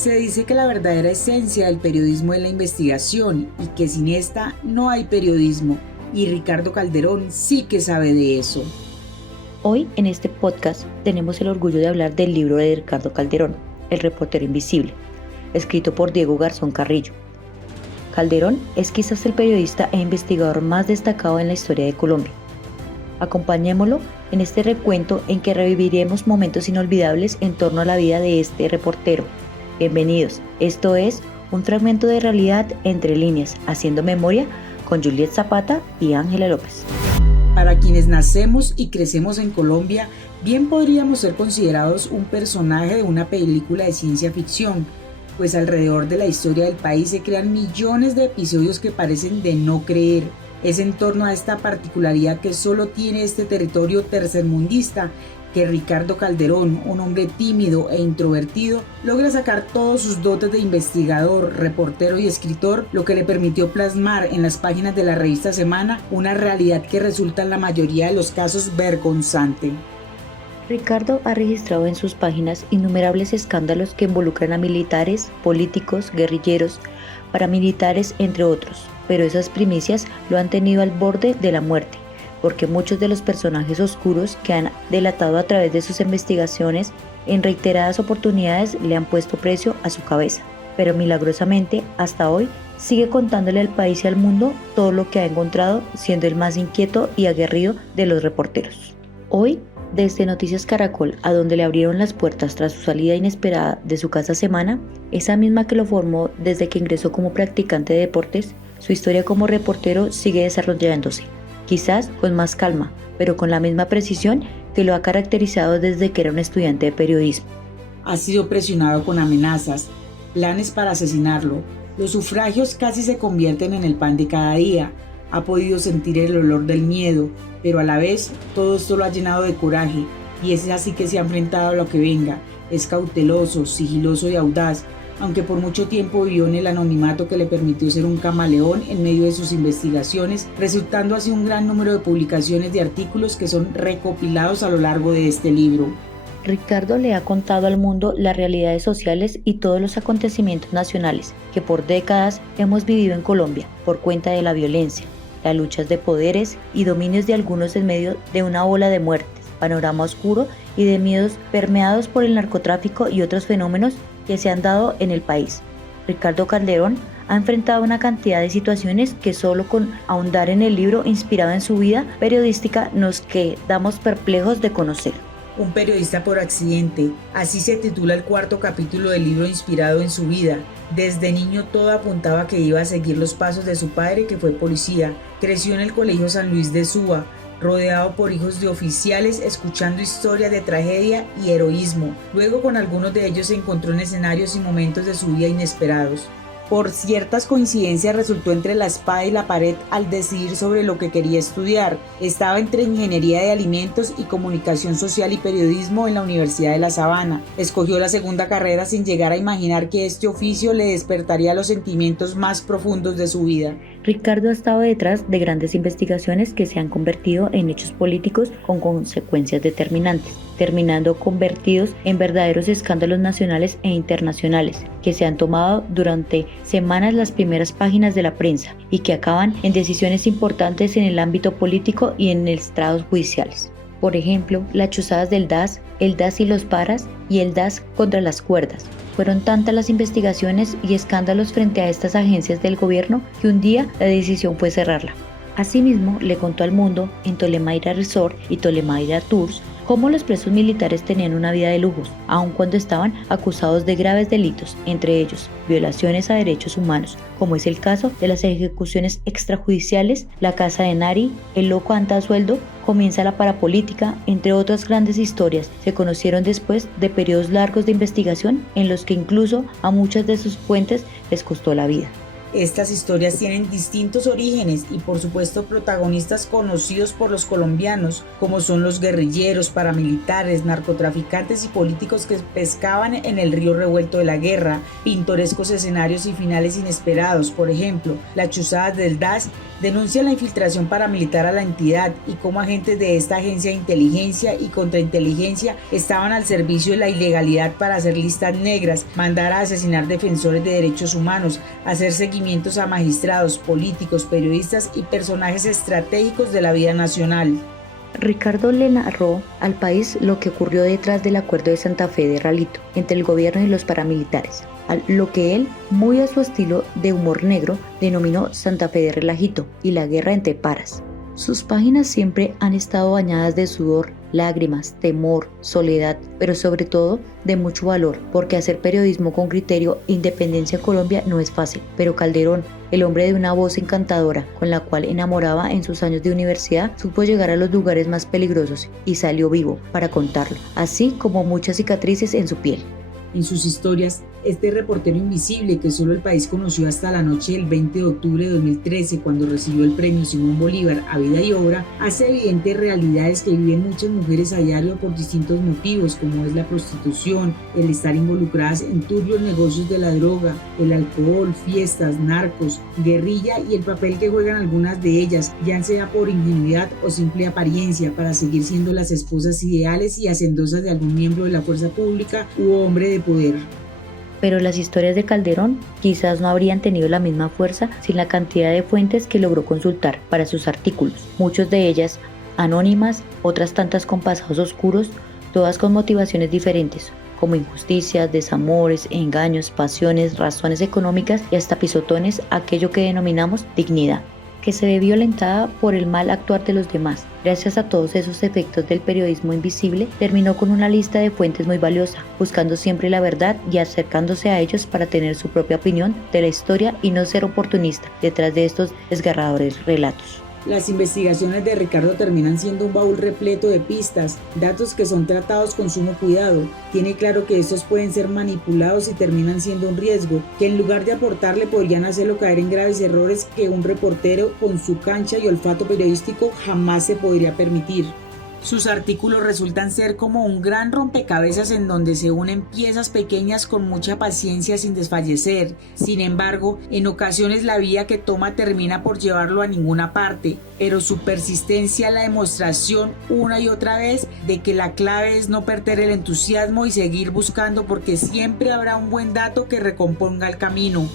Se dice que la verdadera esencia del periodismo es la investigación y que sin esta no hay periodismo. Y Ricardo Calderón sí que sabe de eso. Hoy en este podcast tenemos el orgullo de hablar del libro de Ricardo Calderón, El reportero invisible, escrito por Diego Garzón Carrillo. Calderón es quizás el periodista e investigador más destacado en la historia de Colombia. Acompañémoslo en este recuento en que reviviremos momentos inolvidables en torno a la vida de este reportero. Bienvenidos, esto es un fragmento de realidad entre líneas, haciendo memoria con Juliet Zapata y Ángela López. Para quienes nacemos y crecemos en Colombia, bien podríamos ser considerados un personaje de una película de ciencia ficción, pues alrededor de la historia del país se crean millones de episodios que parecen de no creer. Es en torno a esta particularidad que solo tiene este territorio tercermundista que Ricardo Calderón, un hombre tímido e introvertido, logra sacar todos sus dotes de investigador, reportero y escritor, lo que le permitió plasmar en las páginas de la revista Semana una realidad que resulta en la mayoría de los casos vergonzante. Ricardo ha registrado en sus páginas innumerables escándalos que involucran a militares, políticos, guerrilleros, paramilitares, entre otros, pero esas primicias lo han tenido al borde de la muerte, porque muchos de los personajes oscuros que han delatado a través de sus investigaciones en reiteradas oportunidades le han puesto precio a su cabeza, pero milagrosamente hasta hoy sigue contándole al país y al mundo todo lo que ha encontrado, siendo el más inquieto y aguerrido de los reporteros. Hoy, desde Noticias Caracol, a donde le abrieron las puertas tras su salida inesperada de su casa Semana, esa misma que lo formó desde que ingresó como practicante de deportes, su historia como reportero sigue desarrollándose. Quizás con más calma, pero con la misma precisión que lo ha caracterizado desde que era un estudiante de periodismo. Ha sido presionado con amenazas, planes para asesinarlo. Los sufragios casi se convierten en el pan de cada día. Ha podido sentir el olor del miedo, pero a la vez todo esto lo ha llenado de coraje, y es así que se ha enfrentado a lo que venga. Es cauteloso, sigiloso y audaz, aunque por mucho tiempo vivió en el anonimato que le permitió ser un camaleón en medio de sus investigaciones, resultando así un gran número de publicaciones de artículos que son recopilados a lo largo de este libro. Ricardo le ha contado al mundo las realidades sociales y todos los acontecimientos nacionales que por décadas hemos vivido en Colombia por cuenta de la violencia, las luchas de poderes y dominios de algunos en medio de una ola de muertes, panorama oscuro y de miedos permeados por el narcotráfico y otros fenómenos que se han dado en el país. Ricardo Calderón ha enfrentado una cantidad de situaciones que solo con ahondar en el libro inspirado en su vida periodística nos quedamos perplejos de conocer. Un periodista por accidente, así se titula el cuarto capítulo del libro inspirado en su vida. Desde niño todo apuntaba que iba a seguir los pasos de su padre, que fue policía. Creció en el Colegio San Luis de Suba, rodeado por hijos de oficiales, escuchando historias de tragedia y heroísmo. Luego con algunos de ellos se encontró en escenarios y momentos de su vida inesperados. Por ciertas coincidencias resultó entre la espada y la pared al decidir sobre lo que quería estudiar. Estaba entre ingeniería de alimentos y comunicación social y periodismo en la Universidad de La Sabana. Escogió la segunda carrera sin llegar a imaginar que este oficio le despertaría los sentimientos más profundos de su vida. Ricardo ha estado detrás de grandes investigaciones que se han convertido en hechos políticos con consecuencias determinantes, terminando convertidos en verdaderos escándalos nacionales e internacionales que se han tomado durante semanas las primeras páginas de la prensa y que acaban en decisiones importantes en el ámbito político y en estrados judiciales. Por ejemplo, las chuzadas del DAS, el DAS y los paras y el DAS contra las cuerdas. Fueron tantas las investigaciones y escándalos frente a estas agencias del gobierno que un día la decisión fue cerrarla. Asimismo, le contó al mundo en Tolemaida Resort y Tolemaida Tours cómo los presos militares tenían una vida de lujos, aun cuando estaban acusados de graves delitos, entre ellos violaciones a derechos humanos, como es el caso de las ejecuciones extrajudiciales, la casa de Nari, el loco anta a sueldo, comienza la parapolítica, entre otras grandes historias, se conocieron después de periodos largos de investigación en los que incluso a muchas de sus fuentes les costó la vida. Estas historias tienen distintos orígenes y por supuesto protagonistas conocidos por los colombianos, como son los guerrilleros, paramilitares, narcotraficantes y políticos que pescaban en el río revuelto de la guerra, pintorescos escenarios y finales inesperados, por ejemplo, las chuzadas del DAS Denuncia la infiltración paramilitar a la entidad y cómo agentes de esta agencia de inteligencia y contrainteligencia estaban al servicio de la ilegalidad para hacer listas negras, mandar a asesinar defensores de derechos humanos, hacer seguimientos a magistrados, políticos, periodistas y personajes estratégicos de la vida nacional. Ricardo le narró al país lo que ocurrió detrás del acuerdo de Santa Fe de Ralito entre el gobierno y los paramilitares, lo que él, muy a su estilo de humor negro, denominó Santa Fe de Relajito y la guerra entre paras. Sus páginas siempre han estado bañadas de sudor, lágrimas, temor, soledad, pero sobre todo de mucho valor, porque hacer periodismo con criterio e independencia en Colombia no es fácil. Pero Calderón, el hombre de una voz encantadora con la cual enamoraba en sus años de universidad, supo llegar a los lugares más peligrosos y salió vivo para contarlo, así como muchas cicatrices en su piel. En sus historias, este reportero invisible que solo el país conoció hasta la noche del 20 de octubre de 2013, cuando recibió el premio Simón Bolívar a Vida y Obra, hace evidentes realidades que viven muchas mujeres a diario por distintos motivos, como es la prostitución, el estar involucradas en turbios negocios de la droga, el alcohol, fiestas, narcos, guerrilla y el papel que juegan algunas de ellas, ya sea por ingenuidad o simple apariencia, para seguir siendo las esposas ideales y hacendosas de algún miembro de la fuerza pública u hombre de poder. Pero las historias de Calderón quizás no habrían tenido la misma fuerza sin la cantidad de fuentes que logró consultar para sus artículos, muchas de ellas anónimas, otras tantas con pasados oscuros, todas con motivaciones diferentes, como injusticias, desamores, engaños, pasiones, razones económicas y hasta pisotones, aquello que denominamos dignidad, que se ve violentada por el mal actuar de los demás. Gracias a todos esos efectos del periodismo invisible, terminó con una lista de fuentes muy valiosa, buscando siempre la verdad y acercándose a ellos para tener su propia opinión de la historia y no ser oportunista detrás de estos desgarradores relatos. Las investigaciones de Ricardo terminan siendo un baúl repleto de pistas, datos que son tratados con sumo cuidado. Tiene claro que estos pueden ser manipulados y terminan siendo un riesgo, que en lugar de aportarle podrían hacerlo caer en graves errores que un reportero con su cancha y olfato periodístico jamás se podría permitir. Sus artículos resultan ser como un gran rompecabezas en donde se unen piezas pequeñas con mucha paciencia sin desfallecer. Sin embargo, en ocasiones la vía que toma termina por llevarlo a ninguna parte, pero su persistencia, la demostración una y otra vez de que la clave es no perder el entusiasmo y seguir buscando, porque siempre habrá un buen dato que recomponga el camino.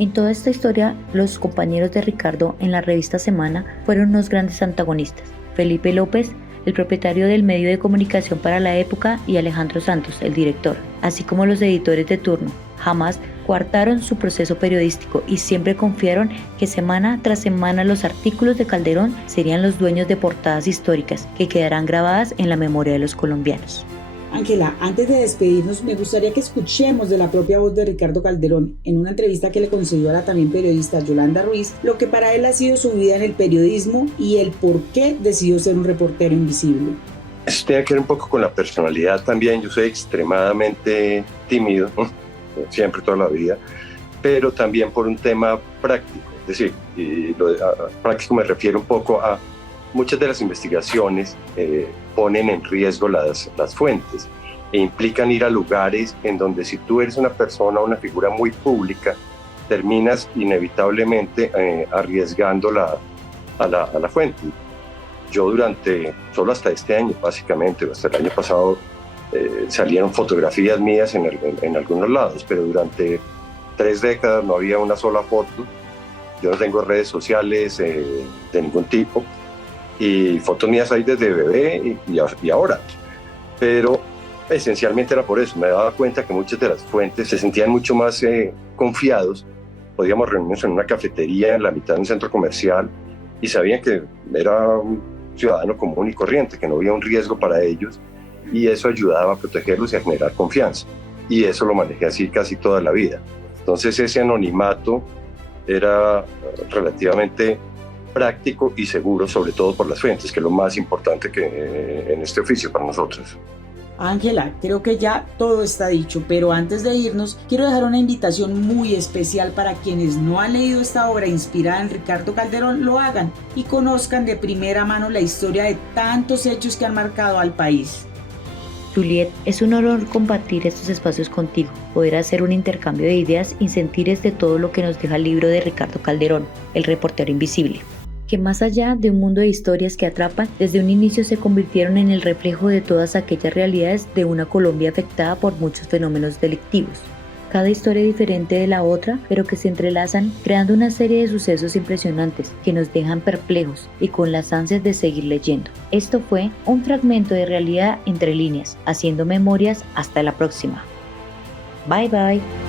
En toda esta historia, los compañeros de Ricardo en la revista Semana fueron unos grandes antagonistas: Felipe López, el propietario del medio de comunicación para la época, y Alejandro Santos, el director, así como los editores de turno. Jamás coartaron su proceso periodístico y siempre confiaron que semana tras semana los artículos de Calderón serían los dueños de portadas históricas que quedarán grabadas en la memoria de los colombianos. Ángela, antes de despedirnos, me gustaría que escuchemos de la propia voz de Ricardo Calderón en una entrevista que le concedió a la también periodista Yolanda Ruiz, lo que para él ha sido su vida en el periodismo y el por qué decidió ser un reportero invisible. Eso tiene que ver un poco con la personalidad también. Yo soy extremadamente tímido, siempre, toda la vida, pero también por un tema práctico. Es decir, práctico me refiero un poco a muchas de las investigaciones ponen en riesgo las fuentes e implican ir a lugares en donde, si tú eres una persona, una figura muy pública, terminas inevitablemente arriesgando a la fuente. Yo solo hasta este año, básicamente, hasta el año pasado, salieron fotografías mías en algunos lados, pero durante 3 décadas no había una sola foto. Yo no tengo redes sociales de ningún tipo, y fotos mías hay desde bebé y ahora, pero esencialmente era por eso. Me daba cuenta que muchas de las fuentes se sentían mucho más confiados. Podíamos reunirnos en una cafetería en la mitad de un centro comercial y sabían que era un ciudadano común y corriente, que no había un riesgo para ellos, y eso ayudaba a protegerlos y a generar confianza, y eso lo manejé así casi toda la vida. Entonces ese anonimato era relativamente práctico y seguro, sobre todo por las fuentes, que es lo más importante que en este oficio para nosotros. Ángela, creo que ya todo está dicho, pero antes de irnos, quiero dejar una invitación muy especial para quienes no han leído esta obra inspirada en Ricardo Calderón, lo hagan y conozcan de primera mano la historia de tantos hechos que han marcado al país. Juliet, es un honor compartir estos espacios contigo, poder hacer un intercambio de ideas y sentires de todo lo que nos deja el libro de Ricardo Calderón, El reportero invisible, que más allá de un mundo de historias que atrapan, desde un inicio se convirtieron en el reflejo de todas aquellas realidades de una Colombia afectada por muchos fenómenos delictivos. Cada historia diferente de la otra, pero que se entrelazan creando una serie de sucesos impresionantes que nos dejan perplejos y con las ansias de seguir leyendo. Esto fue un fragmento de realidad entre líneas, haciendo memorias. Hasta la próxima. Bye bye.